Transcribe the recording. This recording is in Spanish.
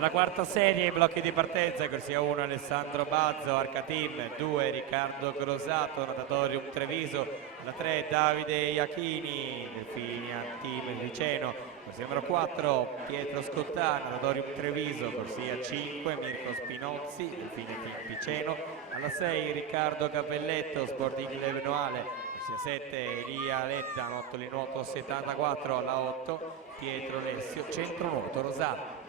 Alla quarta serie i blocchi di partenza, corsia 1 Alessandro Bazzo, Arca Team, 2 Riccardo Grosato, Natatorium Treviso, alla 3 Davide Iachini, Delfinia Team Viceno, corsia numero 4 Pietro Scottà, Natatorium Treviso, corsia 5 Mirko Spinozzi, Delfinia Team Viceno, alla 6 Riccardo Cappelletto, Sporting Levenoale, corsia 7 Elia Letta, Nottoli Nuoto 74, alla 8 Pietro Lessio, Centro Nuoto Rosano.